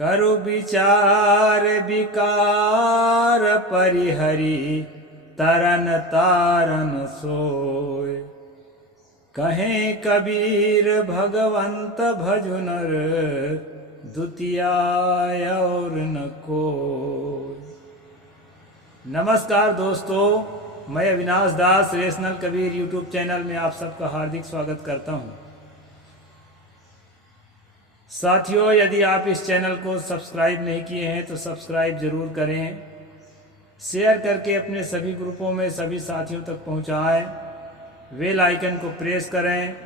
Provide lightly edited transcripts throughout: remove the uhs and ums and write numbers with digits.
करु विचार विकार परिहरि तरन तारन सोय। कहें कबीर भगवंत भजु नर द्वितीया और न कोय। नमस्कार दोस्तों, मैं अविनाश दास रेशनल कबीर यूट्यूब चैनल में आप सबका हार्दिक स्वागत करता हूं। साथियों, यदि आप इस चैनल को सब्सक्राइब नहीं किए हैं तो सब्सक्राइब जरूर करें, शेयर करके अपने सभी ग्रुपों में सभी साथियों तक पहुंचाएं, बेल आइकन को प्रेस करें,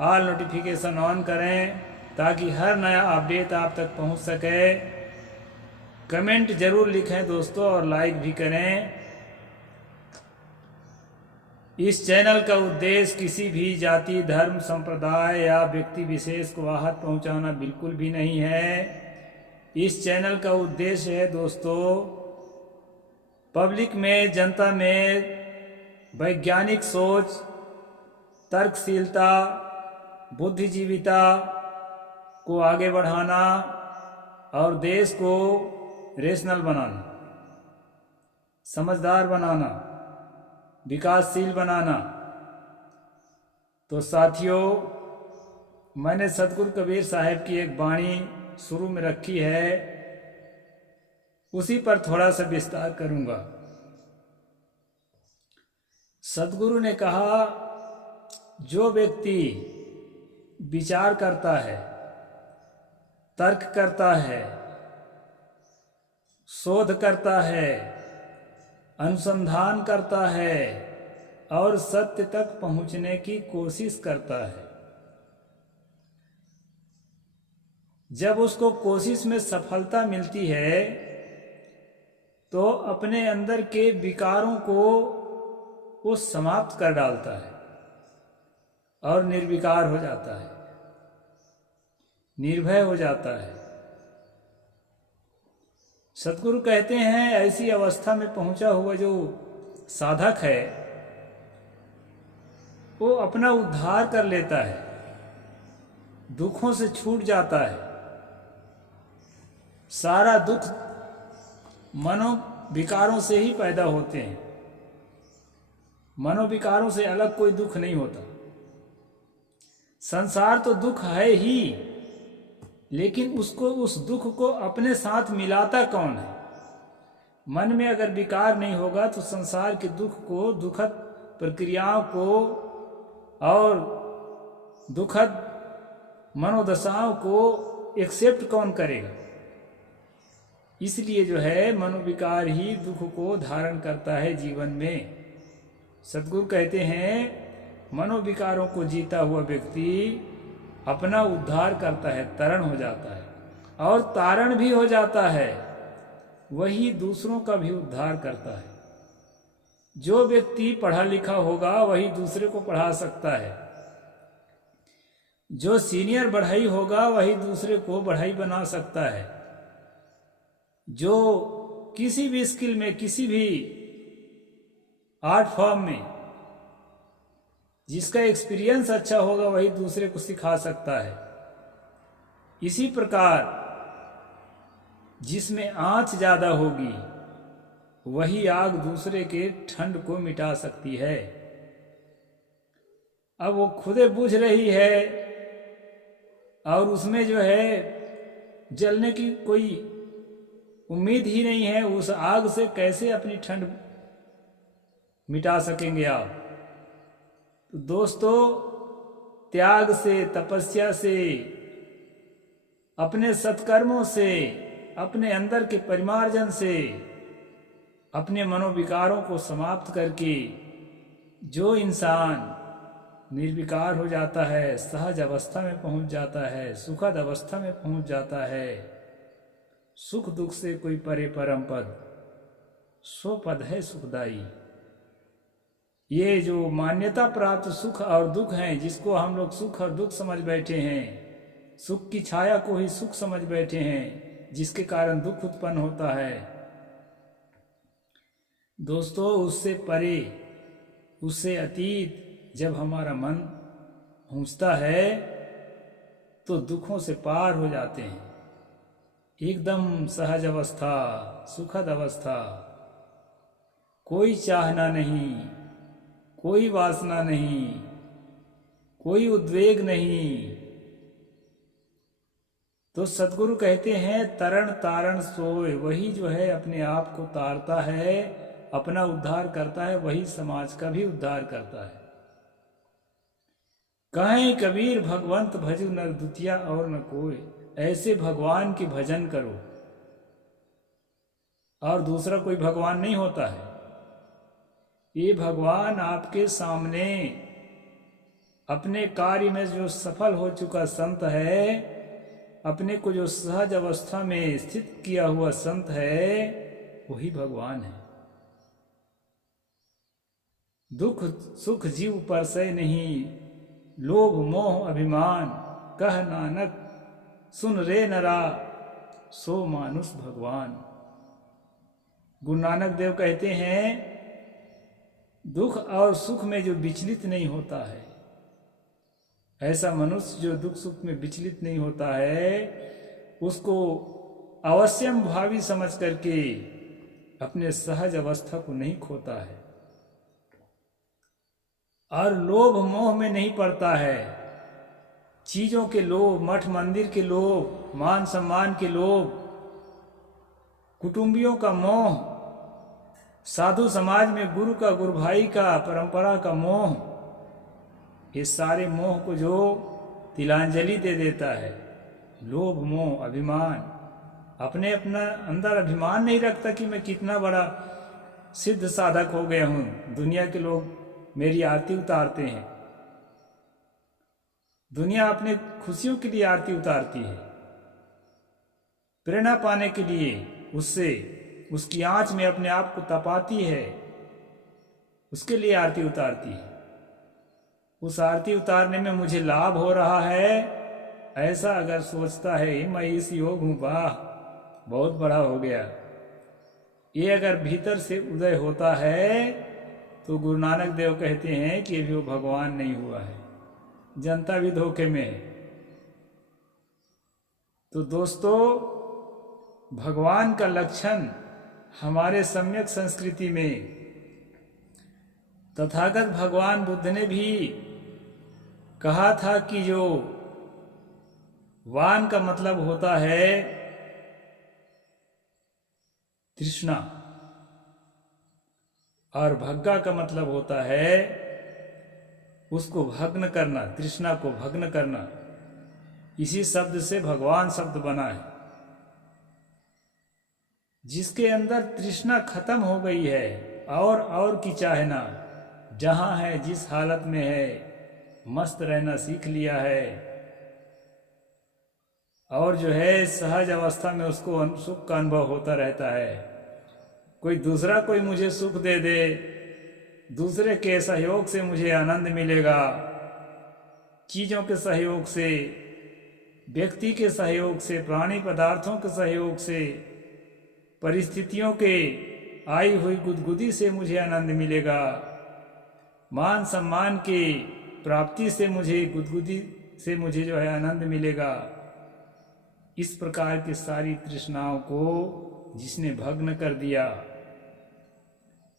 ऑल नोटिफिकेशन ऑन करें ताकि हर नया अपडेट आप तक पहुंच सके। कमेंट जरूर लिखें दोस्तों और लाइक भी करें। इस चैनल का उद्देश्य किसी भी जाति, धर्म, संप्रदाय या व्यक्ति विशेष को आहत पहुंचाना बिल्कुल भी नहीं है। इस चैनल का उद्देश्य है दोस्तों पब्लिक में, जनता में वैज्ञानिक सोच, तर्कशीलता, बुद्धिजीविता को आगे बढ़ाना और देश को रेशनल बनाना, समझदार बनाना, विकासशील बनाना। तो साथियों, मैंने सतगुरु कबीर साहब की एक वाणी शुरू में रखी है, उसी पर थोड़ा सा विस्तार करूंगा। सतगुरु ने कहा, जो व्यक्ति विचार करता है, तर्क करता है, शोध करता है, अनुसंधान करता है और सत्य तक पहुंचने की कोशिश करता है, जब उसको कोशिश में सफलता मिलती है तो अपने अंदर के विकारों को वो समाप्त कर डालता है और निर्विकार हो जाता है, निर्भय हो जाता है। सतगुरु कहते हैं, ऐसी अवस्था में पहुंचा हुआ जो साधक है वो अपना उद्धार कर लेता है, दुखों से छूट जाता है। सारा दुख मनोविकारों से ही पैदा होते हैं, मनोविकारों से अलग कोई दुख नहीं होता। संसार तो दुख है ही, लेकिन उस दुख को अपने साथ मिलाता कौन है? मन में अगर विकार नहीं होगा तो संसार के दुख को, दुखद प्रक्रियाओं को और दुखद मनोदशाओं को एक्सेप्ट कौन करेगा? इसलिए जो है मनोविकार ही दुख को धारण करता है जीवन में। सतगुरु कहते हैं, मनोविकारों को जीता हुआ व्यक्ति अपना उद्धार करता है, तरण हो जाता है और तारण भी हो जाता है, वही दूसरों का भी उद्धार करता है। जो व्यक्ति पढ़ा लिखा होगा वही दूसरे को पढ़ा सकता है, जो सीनियर बढ़ाई होगा वही दूसरे को बढ़ाई बना सकता है, जो किसी भी स्किल में, किसी भी आर्ट फॉर्म में जिसका एक्सपीरियंस अच्छा होगा वही दूसरे को सिखा सकता है। इसी प्रकार जिसमें आंच ज्यादा होगी वही आग दूसरे के ठंड को मिटा सकती है। अब वो खुदे बुझ रही है और उसमें जो है जलने की कोई उम्मीद ही नहीं है, उस आग से कैसे अपनी ठंड मिटा सकेंगे आप? तो दोस्तों, त्याग से, तपस्या से, अपने सत्कर्मों से, अपने अंदर के परिमार्जन से, अपने मनोविकारों को समाप्त करके जो इंसान निर्विकार हो जाता है, सहज अवस्था में पहुंच जाता है, सुखद अवस्था में पहुंच जाता है, सुख दुख से कोई परे परम पद, सो पद है सुखदाई। ये जो मान्यता प्राप्त सुख और दुख हैं, जिसको हम लोग सुख और दुख समझ बैठे हैं, सुख की छाया को ही सुख समझ बैठे हैं, जिसके कारण दुख उत्पन्न होता है। दोस्तों, उससे परे, उससे अतीत जब हमारा मन पहुंचता है तो दुखों से पार हो जाते हैं। एकदम सहज अवस्था, सुखद अवस्था, कोई चाहना नहीं, कोई वासना नहीं, कोई उद्वेग नहीं। तो सद्गुरु कहते हैं तरण तारण सोए, वही जो है अपने आप को तारता है, अपना उद्धार करता है, वही समाज का भी उद्धार करता है। कहें कबीर भगवंत भजु नर दुतिया और न कोई, ऐसे भगवान की भजन करो, और दूसरा कोई भगवान नहीं होता है। ये भगवान आपके सामने अपने कार्य में जो सफल हो चुका संत है, अपने को जो सहज अवस्था में स्थित किया हुआ संत है, वही भगवान है। दुख सुख जीव परसै नहीं, लोभ मोह अभिमान, कह नानक सुन रे नरा, सो मानुष भगवान। गुरु नानक देव कहते हैं दुख और सुख में जो विचलित नहीं होता है, ऐसा मनुष्य जो दुख सुख में विचलित नहीं होता है, उसको अवश्यम भावी समझ करके अपने सहज अवस्था को नहीं खोता है, और लोभ मोह में नहीं पड़ता है। चीजों के लोभ, मठ मंदिर के लोभ, मान सम्मान के लोभ, कुटुंबियों का मोह, साधु समाज में गुरु का, गुरु भाई का, परंपरा का मोह, ये सारे मोह को जो तिलांजलि दे देता है, लोभ मोह अभिमान, अपने अपना अंदर अभिमान नहीं रखता कि मैं कितना बड़ा सिद्ध साधक हो गया हूं, दुनिया के लोग मेरी आरती उतारते हैं। दुनिया अपने खुशियों के लिए आरती उतारती है, प्रेरणा पाने के लिए उससे उसकी आंच में अपने आप को तपाती है, उसके लिए आरती उतारती है। उस आरती उतारने में मुझे लाभ हो रहा है, ऐसा अगर सोचता है मैं इस योग हूं, वाह बहुत बड़ा हो गया, ये अगर भीतर से उदय होता है, तो गुरु नानक देव कहते हैं कि अभी वो भगवान नहीं हुआ है, जनता भी धोखे में है। तो दोस्तों, भगवान का लक्षण हमारे सम्यक संस्कृति में तथागत भगवान बुद्ध ने भी कहा था कि जो वान का मतलब होता है तृष्णा, और भग्गा का मतलब होता है उसको भग्न करना, तृष्णा को भग्न करना। इसी शब्द से भगवान शब्द बना है। जिसके अंदर तृष्णा खत्म हो गई है और की चाहना, जहां है जिस हालत में है, मस्त रहना सीख लिया है, और जो है सहज अवस्था में उसको सुख का अनुभव होता रहता है। कोई दूसरा कोई मुझे सुख दे दे, दूसरे के सहयोग से मुझे आनंद मिलेगा, चीजों के सहयोग से, व्यक्ति के सहयोग से, प्राणी पदार्थों के सहयोग से, परिस्थितियों के आई हुई गुदगुदी से मुझे आनंद मिलेगा, मान सम्मान की प्राप्ति से मुझे, गुदगुदी से मुझे जो है आनंद मिलेगा। इस प्रकार की सारी तृष्णाओं को जिसने भग्न कर दिया,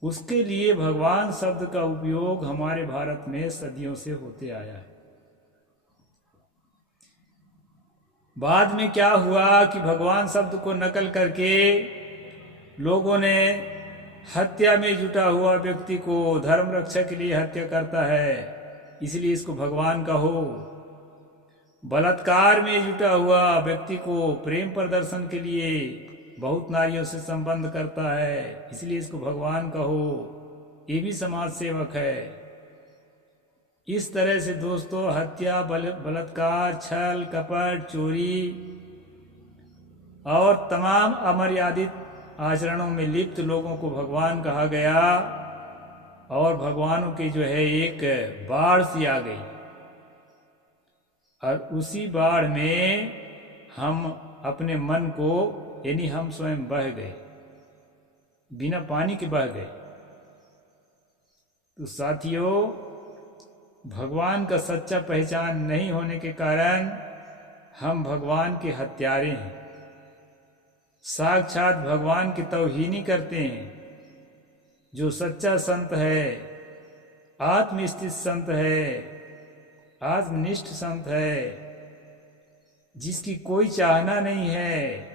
उसके लिए भगवान शब्द का उपयोग हमारे भारत में सदियों से होते आया है। बाद में क्या हुआ कि भगवान शब्द को नकल करके लोगों ने हत्या में जुटा हुआ व्यक्ति को धर्म रक्षा के लिए हत्या करता है, इसलिए इसको भगवान कहो। बलात्कार में जुटा हुआ व्यक्ति को प्रेम प्रदर्शन के लिए बहुत नारियों से संबंध करता है, इसलिए इसको भगवान कहो। ये भी समाज सेवक है। इस तरह से दोस्तों, हत्या, बलात्कार, छल, कपट, चोरी और तमाम अमर्यादित आचरणों में लिप्त लोगों को भगवान कहा गया, और भगवानों की जो है एक बाढ़ सी आ गई, और उसी बाढ़ में हम अपने मन को, यानी हम स्वयं बह गए, बिना पानी के बह गए। तो साथियों, भगवान का सच्चा पहचान नहीं होने के कारण हम भगवान के हत्यारे हैं। साक्षात भगवान की तौहीनी करते हैं। जो सच्चा संत है, आत्मस्थित संत है, आत्मनिष्ठ संत है, जिसकी कोई चाहना नहीं है,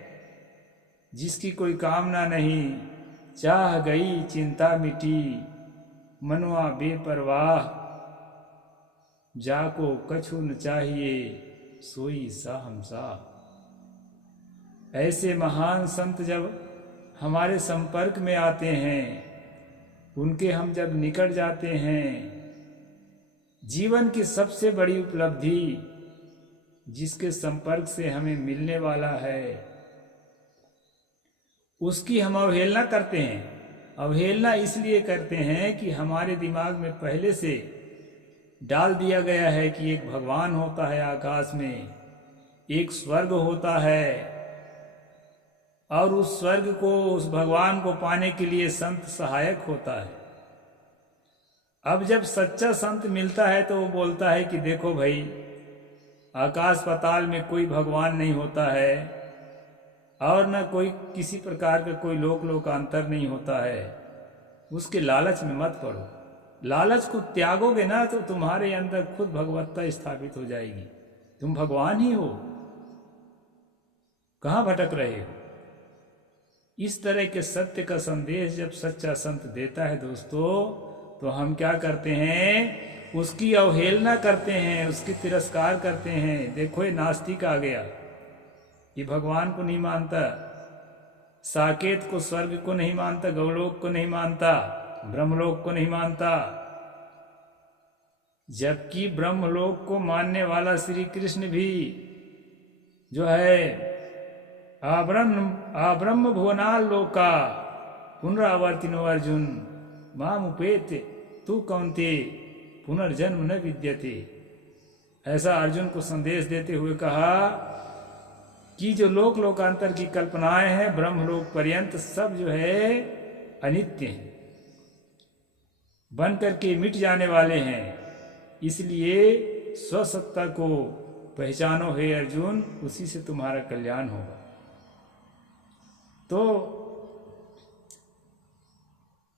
जिसकी कोई कामना नहीं, चाह गई चिंता मिटी, मनवा बेपरवाह, जाको कछु न चाहिए सोई साहमसा। ऐसे महान संत जब हमारे संपर्क में आते हैं, उनके हम जब निकट जाते हैं, जीवन की सबसे बड़ी उपलब्धि जिसके संपर्क से हमें मिलने वाला है, उसकी हम अवहेलना करते हैं। अवहेलना इसलिए करते हैं कि हमारे दिमाग में पहले से डाल दिया गया है कि एक भगवान होता है आकाश में, एक स्वर्ग होता है, और उस स्वर्ग को, उस भगवान को पाने के लिए संत सहायक होता है। अब जब सच्चा संत मिलता है तो वो बोलता है कि देखो भाई, आकाश पाताल में कोई भगवान नहीं होता है, और न कोई किसी प्रकार का कोई लोकांतर नहीं होता है। उसके लालच में मत पड़ो। लालच को त्यागोगे ना तो तुम्हारे अंदर खुद भगवत्ता स्थापित हो जाएगी। तुम भगवान ही हो, कहाँ भटक रहे हो। इस तरह के सत्य का संदेश जब सच्चा संत देता है दोस्तों, तो हम क्या करते हैं, उसकी अवहेलना करते हैं, उसकी तिरस्कार करते हैं। देखो ये नास्तिक आ गया, ये भगवान को नहीं मानता, साकेत को, स्वर्ग को नहीं मानता, गौलोक को नहीं मानता, ब्रह्मलोक को नहीं मानता। जबकि ब्रह्मलोक को मानने वाला श्री कृष्ण भी जो है आब्रह्म भुवनालोका पुनरावर्तिनो अर्जुन माम उपेते तू कौन्ते पुनर्जन्म न विद्यते। ऐसा अर्जुन को संदेश देते हुए कहा कि जो लोकांतर की कल्पनाएं हैं, ब्रह्मलोक पर्यंत सब जो है अनित्य हैं, बन करके मिट जाने वाले हैं। इसलिए स्वसत्ता को पहचानो हे अर्जुन, उसी से तुम्हारा कल्याण होगा। तो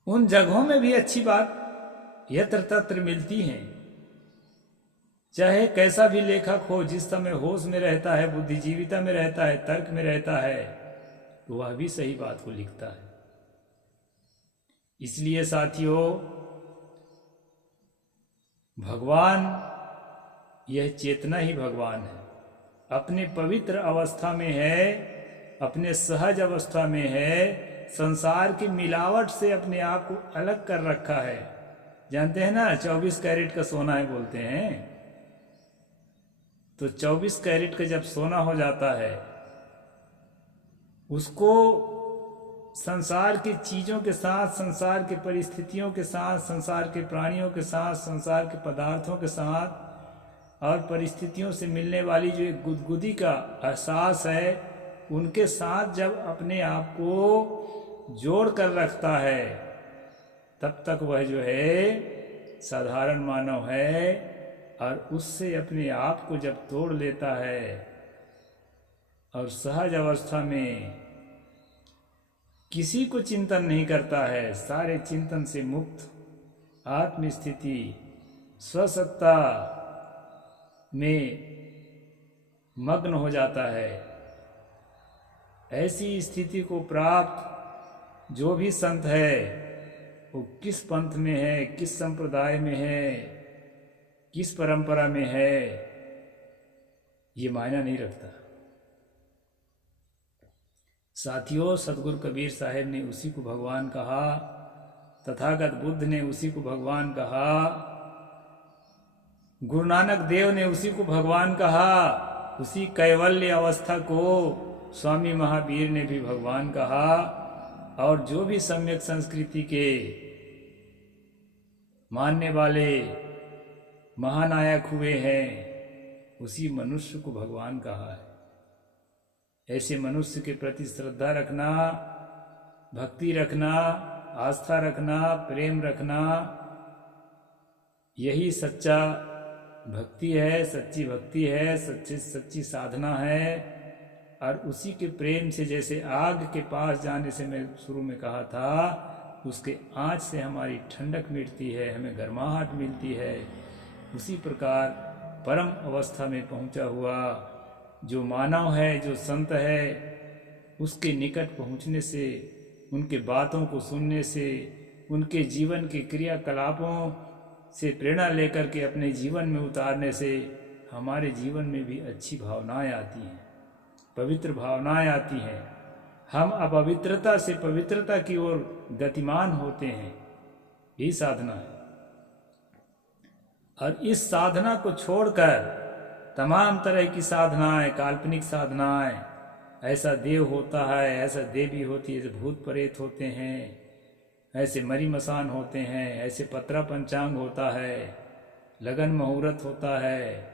उन जगहों में भी अच्छी बात यत्र तत्र मिलती हैं। चाहे कैसा भी लेखक हो, जिस समय होश में रहता है, बुद्धिजीविता में रहता है, तर्क में रहता है, तो वह भी सही बात को लिखता है। इसलिए साथियों, भगवान, यह चेतना ही भगवान है। अपने पवित्र अवस्था में है, अपने सहज अवस्था में है, संसार की मिलावट से अपने आप को अलग कर रखा है। जानते हैं ना, 24 कैरेट का सोना है बोलते हैं। तो 24 कैरेट का जब सोना हो जाता है, उसको संसार की चीजों के साथ, संसार की परिस्थितियों के साथ, संसार के प्राणियों के साथ, संसार के पदार्थों के साथ और परिस्थितियों से मिलने वाली जो एक गुदगुदी का एहसास है, उनके साथ जब अपने आप को जोड़ कर रखता है, तब तक वह जो है साधारण मानव है। और उससे अपने आप को जब तोड़ लेता है और सहज अवस्था में किसी को चिंतन नहीं करता है, सारे चिंतन से मुक्त आत्मस्थिति, स्वसत्ता में मग्न हो जाता है। ऐसी स्थिति को प्राप्त जो भी संत है, वो किस पंथ में है, किस संप्रदाय में है, किस परंपरा में है, ये मायना नहीं रखता। साथियों, सतगुरु कबीर साहब ने उसी को भगवान कहा, तथागत बुद्ध ने उसी को भगवान कहा, गुरु नानक देव ने उसी को भगवान कहा, उसी कैवल्य अवस्था को स्वामी महावीर ने भी भगवान कहा। और जो भी सम्यक संस्कृति के मानने वाले महानायक हुए हैं, उसी मनुष्य को भगवान कहा है। ऐसे मनुष्य के प्रति श्रद्धा रखना, भक्ति रखना, आस्था रखना, प्रेम रखना, यही सच्चा भक्ति है, सच्ची भक्ति है, सच्ची साधना है। और उसी के प्रेम से, जैसे आग के पास जाने से मैं शुरू में कहा था, उसके आँच से हमारी ठंडक मिटती है, हमें गर्माहट मिलती है, उसी प्रकार परम अवस्था में पहुंचा हुआ जो मानव है, जो संत है, उसके निकट पहुंचने से, उनके बातों को सुनने से, उनके जीवन के क्रियाकलापों से प्रेरणा लेकर के अपने जीवन में उतारने से हमारे जीवन में भी अच्छी भावनाएं आती हैं, पवित्र भावनाएं आती हैं। हम अपवित्रता से पवित्रता की ओर गतिमान होते हैं। यही साधना है। और इस साधना को छोड़कर तमाम तरह की साधनाएं, काल्पनिक साधनाएं, ऐसा देव होता है, ऐसा देवी होती है, ऐसे भूत प्रेत होते हैं, ऐसे मरी मसान होते हैं, ऐसे पत्रा पंचांग होता है, लगन मुहूर्त होता है,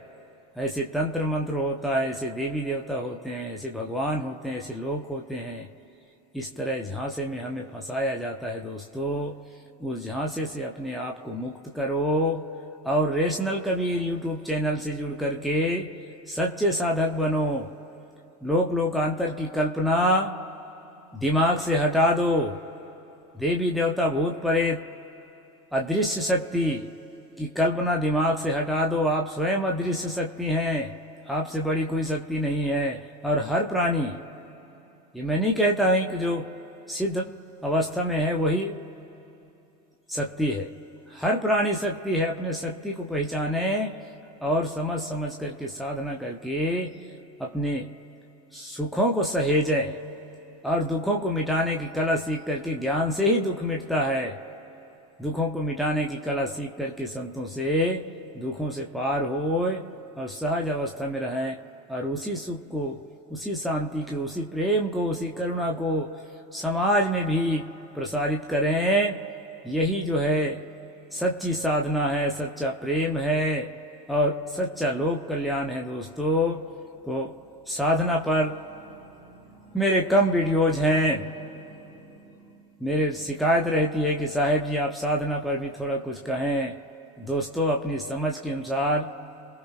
ऐसे तंत्र मंत्र होता है, ऐसे देवी देवता होते हैं, ऐसे भगवान होते हैं, ऐसे लोग होते हैं। इस तरह झांसे में हमें फंसाया जाता है। दोस्तों, उस झांसे से अपने आप को मुक्त करो और रेशनल कबीर यूट्यूब चैनल से जुड़ करके सच्चे साधक बनो। लोक लोकांतर की कल्पना दिमाग से हटा दो। देवी देवता भूत प्रेत अदृश्य शक्ति की कल्पना दिमाग से हटा दो। आप स्वयं अदृश्य शक्ति हैं, आपसे बड़ी कोई शक्ति नहीं है। और हर प्राणी, ये मैं नहीं कहता हूं कि जो सिद्ध अवस्था में है वही शक्ति है, हर प्राणी शक्ति है। अपने शक्ति को पहचाने और समझ समझ करके साधना करके अपने सुखों को सहेजें और दुखों को मिटाने की कला सीख करके, ज्ञान से ही दुख मिटता है, दुखों को मिटाने की कला सीख करके संतों से दुखों से पार होए और सहज अवस्था में रहें और उसी सुख को, उसी शांति को, उसी प्रेम को, उसी करुणा को समाज में भी प्रसारित करें। यही जो है सच्ची साधना है, सच्चा प्रेम है और सच्चा लोक कल्याण है। दोस्तों, तो साधना पर मेरे कम वीडियोज हैं। मेरे शिकायत रहती है कि साहेब जी आप साधना पर भी थोड़ा कुछ कहें। दोस्तों, अपनी समझ के अनुसार,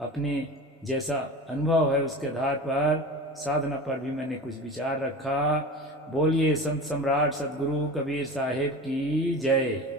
अपनी जैसा अनुभव है उसके आधार पर साधना पर भी मैंने कुछ विचार रखा। बोलिए संत सम्राट सदगुरु कबीर साहेब की जय।